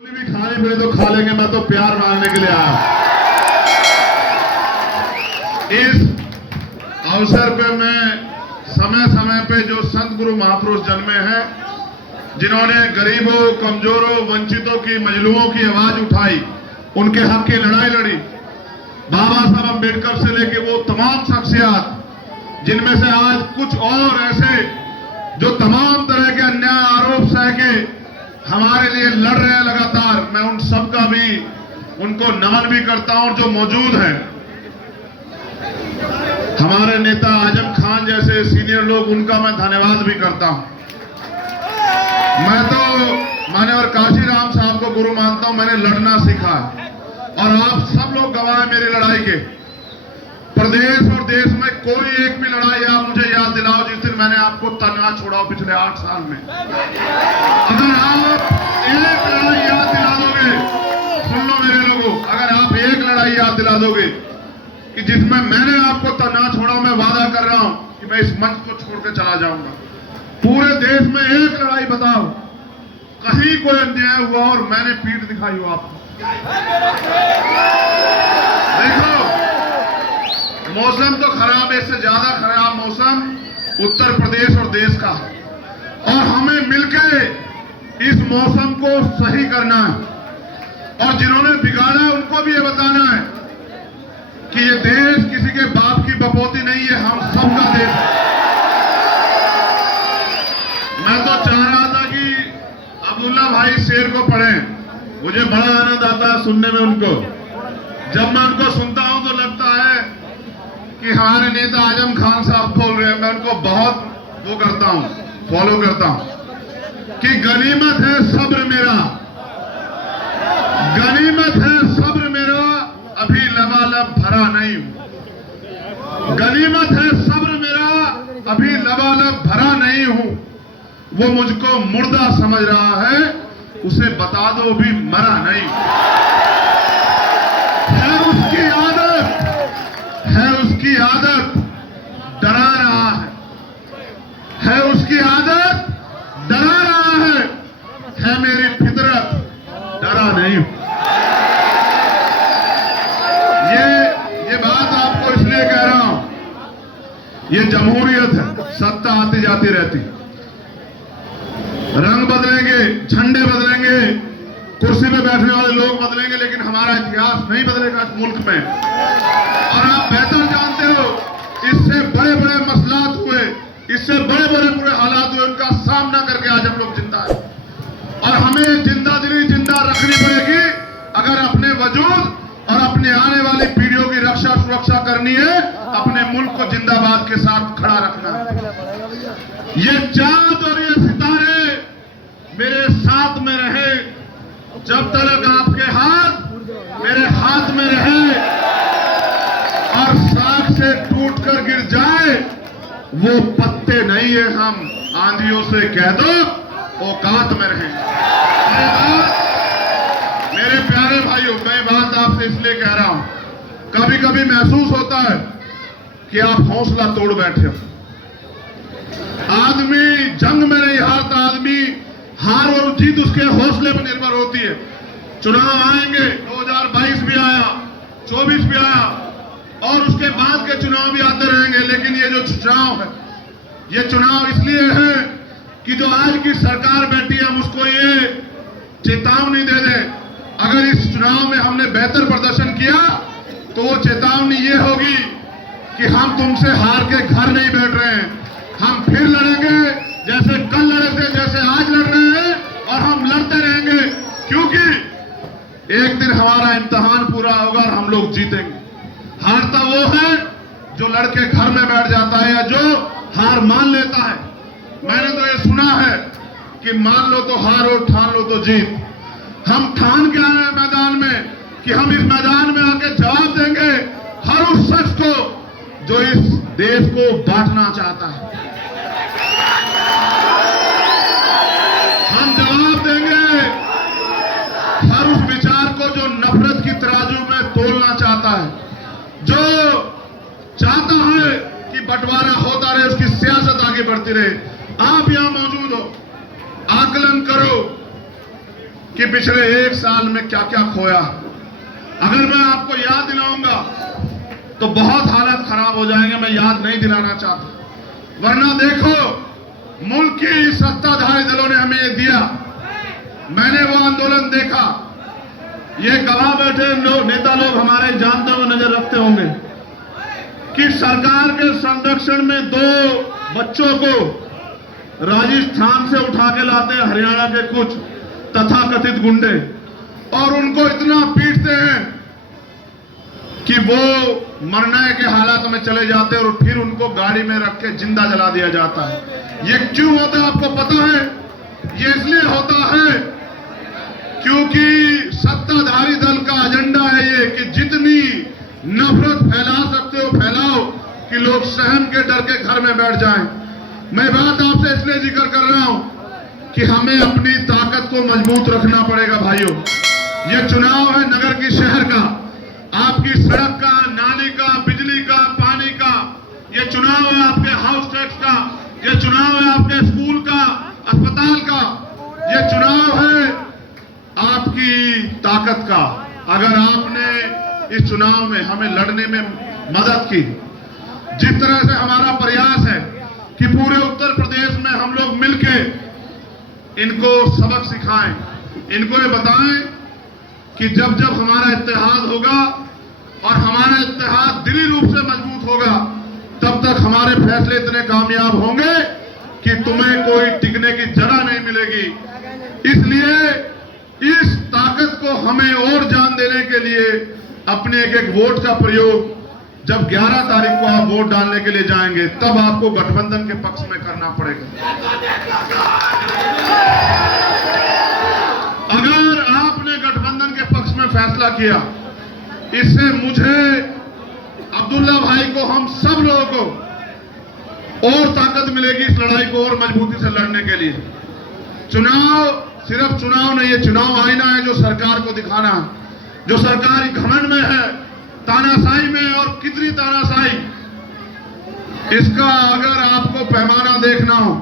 भी खाने मिले तो खा लेंगे, मैं तो प्यार मांगने के लिए आया। इस अवसर पे मैं समय समय पे जो संत गुरु महापुरुष जन्मे हैं, जिन्होंने गरीबों, कमजोरों, वंचितों की, मजलूमों की आवाज उठाई, उनके हक की लड़ाई लड़ी, बाबा साहब अम्बेडकर से लेके वो तमाम शख्सियत जिनमें से आज कुछ और ऐसे जो तमाम तरह के अन्याय आरोप सह के हमारे लिए लड़ रहे हैं लगातार, मैं उन सब का भी उनको नमन भी करता हूं। जो मौजूद हैं, हमारे नेता आजम खान जैसे सीनियर लोग, उनका मैं धन्यवाद भी करता हूं। मैं तो मान्यवर काशीराम साहब को गुरु मानता हूं, मैंने लड़ना सीखा है और आप सब लोग गवाह हैं मेरी लड़ाई के। प्रदेश और देश में कोई एक भी लड़ाई आप मुझे याद दिलाओ जिस दिन मैंने आपको तना छोड़ा पिछले 8 साल में। अगर आप एक लड़ाई याद दिला दोगे, सुन लो मेरे लोगों, अगर आप एक लड़ाई याद दिला दोगे कि जिसमें मैंने आपको तना छोड़ा, मैं वादा कर रहा हूं कि मैं इस मंच को छोड़ के चला जाऊंगा। पूरे देश में एक लड़ाई बताओ कहीं कोई अन्याय हुआ और मैंने पीठ दिखाई हो आपको। देखो, मौसम तो खराब है, इससे ज्यादा खराब मौसम उत्तर प्रदेश और देश का है और हमें मिलकर इस मौसम को सही करना है। और जिन्होंने बिगाड़ा है उनको भी ये बताना है कि ये देश किसी के बाप की बपोती नहीं है, हम सबका देश है। मैं तो चाह रहा था कि अब्दुल्ला भाई शेर को पढ़ें, मुझे बड़ा आनंद आता है सुनने में उनको। जब मैं उनको सुनता हूं तो लगता है कि हमारे नेता आजम खान साहब बोल रहे हैं, मैं उनको बहुत वो करता हूं, फॉलो करता हूं कि गनीमत है सब्र मेरा, गनीमत है सब्र मेरा, अभी लबालब भरा नहीं हूं। गनीमत है सब्र मेरा, अभी लबालब भरा नहीं हूं। वो मुझको मुर्दा समझ रहा है, उसे बता दो भी मरा नहीं। है उसकी आदत, है उसकी आदत, डरा रहा है उसकी आदत, डरा रहा है मेरी फितरत, डरा नहीं। ये बात आपको इसलिए कह रहा हूं, ये जमहूरियत है, सत्ता आती जाती रहती, रंग बदलेंगे, झंडे बदलेंगे, कुर्सी पे बैठने वाले लोग बदलेंगे, लेकिन हमारा इतिहास नहीं बदलेगा इस मुल्क में। और आप बेहतर जानते हो, इससे बड़े बड़े मसलात हुए, इससे बड़े बड़े बुरे हालात हुए, उनका सामना करके आज हम लोग जिंदा है। और हमें जिंदा दिली जिंदा रखनी पड़ेगी अगर अपने वजूद और अपने आने वाली पीढ़ियों की रक्षा सुरक्षा करनी है, अपने मुल्क को जिंदाबाद के साथ खड़ा रखना है। ये चांद और ये सितारे मेरे साथ में रहे जब तक आपके हाथ मेरे हाथ में रहे, और साख से टूटकर गिर जाए वो पत्ते नहीं है, हम आंधियों से कह दो औकात में रहे। मेरे प्यारे भाइयों, मैं बात आपसे इसलिए कह रहा हूं, कभी कभी महसूस होता है कि आप हौसला तोड़ बैठे हो। आदमी जंग में नहीं हारता, आदमी हार और जीत उसके हौसले पर निर्भर होती है। चुनाव आएंगे, 2022 भी आया, 24 भी आया और उसके बाद के चुनाव भी आते रहेंगे, लेकिन ये जो चुनाव है, ये चुनाव इसलिए है कि जो आज की सरकार बैठी है, हम उसको ये चेतावनी दे दें, अगर इस चुनाव में हमने बेहतर प्रदर्शन किया तो वो चेतावनी ये होगी कि हम तुमसे हार के घर नहीं बैठ रहे हैं, हम फिर लड़ेंगे जैसे कल लड़े थे, जैसे आज लड़ रहे हैं, और हम लड़ते रहेंगे, क्योंकि एक दिन हमारा इम्तिहान पूरा होगा और हम लोग जीतेंगे। हारता वो है जो लड़के घर में बैठ जाता है या जो हार मान लेता है। मैंने तो ये सुना है कि मान लो तो हार और ठान लो तो जीत। हम ठान के आए हैं मैदान में कि हम इस मैदान में आके जवाब देंगे हर उस शख्स को जो इस देश को बांटना चाहता है। हम जवाब देंगे हर उस विचार को जो नफरत की तराजू में तोलना चाहता है, जो चाहता है कि बंटवारा होता रहे, उसकी सियासत आगे बढ़ती रहे। आप यहां मौजूद हो, आकलन करो कि पिछले 1 साल में क्या क्या खोया। अगर मैं आपको याद दिलाऊंगा तो बहुत हालत खराब हो जाएंगे, मैं याद नहीं दिलाना चाहता। वरना देखो, मुल्क की सत्ताधारी दलों ने हमें ये दिया, मैंने वो आंदोलन देखा। ये गवाह बैठे नेता लोग हमारे जानते हुए नजर रखते होंगे कि सरकार के संरक्षण में 2 बच्चों को राजस्थान से उठा के लाते हैं हरियाणा के कुछ तथाकथित गुंडे, और उनको इतना पीटते हैं कि वो मरने के हालात में चले जाते हैं और फिर उनको गाड़ी में रख के जिंदा जला दिया जाता है। ये क्यों होता है आपको पता है? ये इसलिए होता है क्योंकि सत्ताधारी दल का एजेंडा है ये कि जितनी नफरत फैला सकते हो फैलाओ कि लोग सहम के डर के घर में बैठ जाएं। मैं बात आपसे इसलिए जिक्र कर रहा हूं कि हमें अपनी ताकत को मजबूत रखना पड़ेगा भाइयों। ये चुनाव है नगर की, शहर का, आपकी सड़क का, नाली का, बिजली का, पानी का। ये चुनाव है आपके हाउस टैक्स का, ये चुनाव है आपके स्कूल का, अस्पताल का, ये चुनाव है आपकी ताकत का। अगर आपने इस चुनाव में हमें लड़ने में मदद की, जिस तरह से हमारा प्रयास है कि पूरे उत्तर प्रदेश में हम लोग मिलके इनको सबक सिखाएं, इनको ये बताएं कि जब जब हमारा इत्तेहाद होगा और हमारा इत्तेहाद दिली रूप से मजबूत होगा, तब तक हमारे फैसले इतने कामयाब होंगे कि तुम्हें कोई टिकने की जगह नहीं मिलेगी। इसलिए इस ताकत को हमें और जान देने के लिए अपने एक वोट का प्रयोग जब 11 तारीख को आप वोट डालने के लिए जाएंगे, तब आपको गठबंधन के पक्ष में करना पड़ेगा। अगर आपने गठबंधन के पक्ष में फैसला किया, इससे मुझे, अब्दुल्ला भाई को, हम सब लोगों को और ताकत मिलेगी इस लड़ाई को और मजबूती से लड़ने के लिए। चुनाव सिर्फ चुनाव नहीं है, चुनाव आईना है जो सरकार को दिखाना है, जो सरकारी घमंड में है, तानाशाही में, और कितनी तानाशाही। इसका अगर आपको पैमाना देखना हो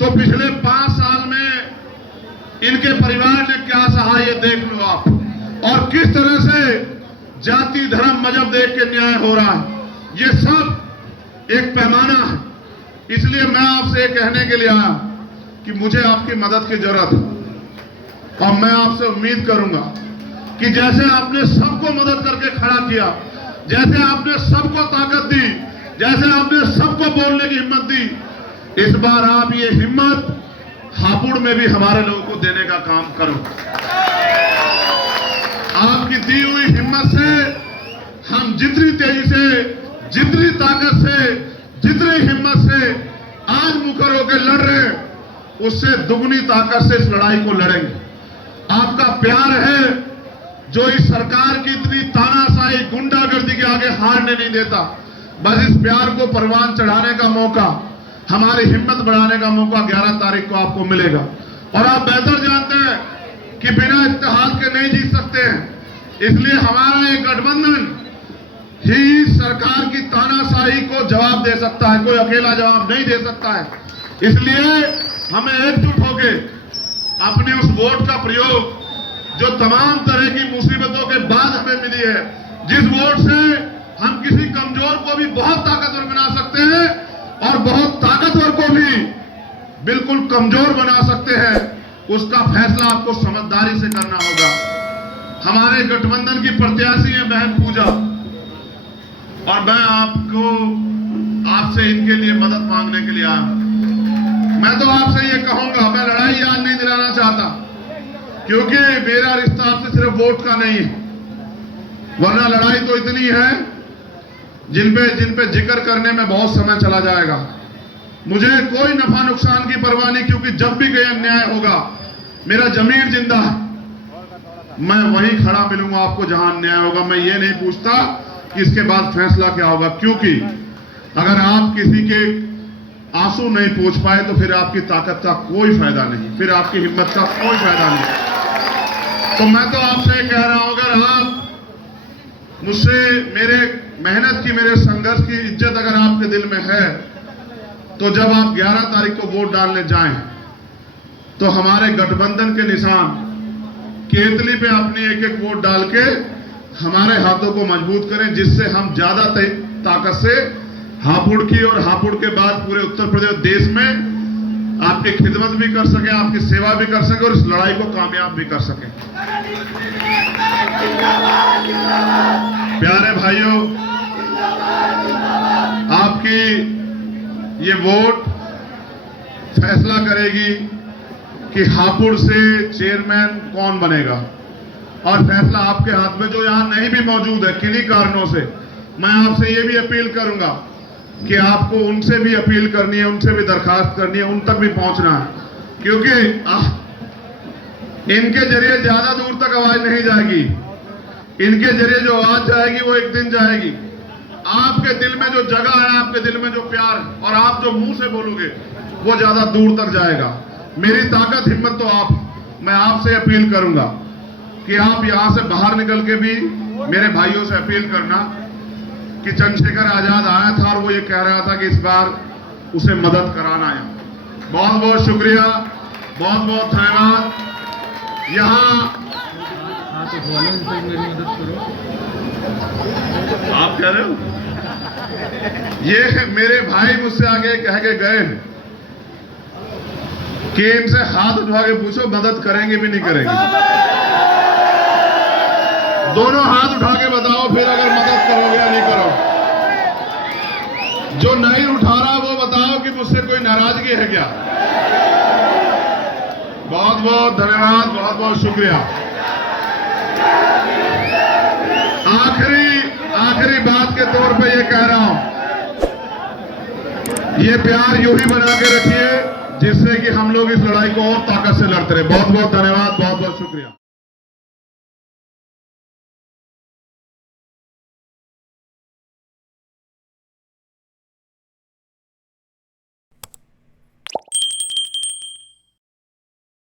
तो पिछले 5 साल में इनके परिवार ने क्या सहा, ये देख लो आप, और किस तरह से जाति, धर्म, मजहब देख के न्याय हो रहा है। ये सब एक पैमाना है। इसलिए मैं आपसे ये कहने के लिए आया कि मुझे आपकी मदद की जरूरत है, और मैं आपसे उम्मीद करूंगा कि जैसे आपने सबको मदद करके खड़ा किया, जैसे आपने सबको ताकत दी, जैसे आपने सबको बोलने की हिम्मत दी, इस बार आप ये हिम्मत हापुड़ में भी हमारे लोगों को देने का काम करो। आपकी दी हुई हिम्मत से हम जितनी तेजी से, जितनी ताकत से, जितनी हिम्मत से आज मुखर होकर लड़ रहे हैं, उससे दुगनी ताकत से इस लड़ाई को लड़ेंगे। आपका प्यार है जो इस सरकार की इतनी तानाशाही, गुंडागर्दी के आगे हारने नहीं देता। बस इस प्यार को परवान चढ़ाने का मौका, हमारी हिम्मत बढ़ाने का मौका 11 तारीख को आपको मिलेगा। और आप बेहतर जानते हैं कि बिना इत्तेहाद के नहीं जीत सकते हैं। इसलिए हमारा एक गठबंधन ही सरकार की तानाशाही को जवाब दे सकता है, कोई अकेला जवाब नहीं दे सकता है। इसलिए हमें एकजुट होकर अपने उस वोट का प्रयोग, जो तमाम तरह की मुसीबतों के बाद हमें मिली है, जिस वोट से हम किसी कमजोर को भी बहुत ताकतवर बना सकते हैं और बहुत ताकतवर को भी बिल्कुल कमजोर बना सकते हैं, उसका फैसला आपको समझदारी से करना होगा। हमारे गठबंधन की प्रत्याशी है बहन पूजा, और मैं आपसे इनके लिए मदद मांगने के लिए आया। मैं तो आपसे ये कहूंगा, मैं लड़ाई याद नहीं दिलाना चाहता, क्योंकि मेरा रिश्ता आपसे सिर्फ वोट का नहीं है, वरना लड़ाई तो इतनी है जिन पे जिक्र करने में बहुत समय चला जाएगा। मुझे कोई नफा नुकसान की परवाह नहीं, क्योंकि जब भी कोई अन्याय होगा, मेरा जमीर जिंदा है, मैं वहीं खड़ा मिलूंगा आपको जहां अन्याय होगा। मैं ये नहीं पूछता कि इसके बाद फैसला क्या होगा, क्योंकि अगर आप किसी के आंसू नहीं पोंछ पाए तो फिर आपकी ताकत का कोई फायदा नहीं, फिर आपकी हिम्मत का कोई फायदा नहीं। तो मैं तो आपसे कह रहा हूं, अगर आप मुझसे मेरे मेहनत की, मेरे संघर्ष की इज्जत अगर आपके दिल में है, तो जब आप 11 तारीख को वोट डालने जाएं तो हमारे गठबंधन के निशान केतली पे अपनी एक एक वोट डाल के हमारे हाथों को मजबूत करें, जिससे हम ज्यादा ताकत से हापुड़ की और हापुड़ के बाद पूरे उत्तर प्रदेश देश में आपकी खिदमत भी कर सके, आपकी सेवा भी कर सके और इस लड़ाई को कामयाब भी कर सके। प्यारे भाइयों, आपकी ये वोट फैसला करेगी कि हापुड़ से चेयरमैन कौन बनेगा, और फैसला आपके हाथ में। जो यहां नहीं भी मौजूद है किन्हीं कारणों से, मैं आपसे ये भी अपील करूंगा कि आपको उनसे भी अपील करनी है, उनसे भी दरखास्त करनी है, उन तक भी पहुंचना है, क्योंकि इनके जरिए ज्यादा दूर तक आवाज नहीं जाएगी। इनके जरिए जो आवाज जाएगी वो एक दिन जाएगी। आपके दिल में जो जगह है, आपके दिल में जो प्यार है, और आप जो मुंह से बोलोगे वो ज्यादा दूर तक जाएगा। मेरी ताकत हिम्मत तो आप, मैं आपसे अपील करूंगा कि आप यहां से बाहर निकल के भी मेरे भाइयों से अपील करना कि चंद्रशेखर आजाद आया था और वो ये कह रहा था कि इस बार उसे मदद कराना है। बहुत बहुत शुक्रिया, बहुत बहुत धन्यवाद। यहाँ आप मेरी मदद करो। आप कह रहे हो, ये मेरे भाई मुझसे आगे कह के गए हैं कि इनसे हाथ उठा के पूछो मदद करेंगे भी नहीं करेंगे। दोनों हाथ उठा के बताओ फिर अगर मदद करोगे या नहीं करोगे। जो नहीं उठा रहा वो बताओ कि मुझसे कोई नाराजगी है क्या। बहुत बहुत धन्यवाद, बहुत बहुत शुक्रिया। आखिरी बात के तौर पे ये कह रहा हूं, ये प्यार यूं ही बना के रखिए जिससे कि हम लोग इस लड़ाई को और ताकत से लड़ते रहे। बहुत बहुत धन्यवाद, बहुत बहुत शुक्रिया।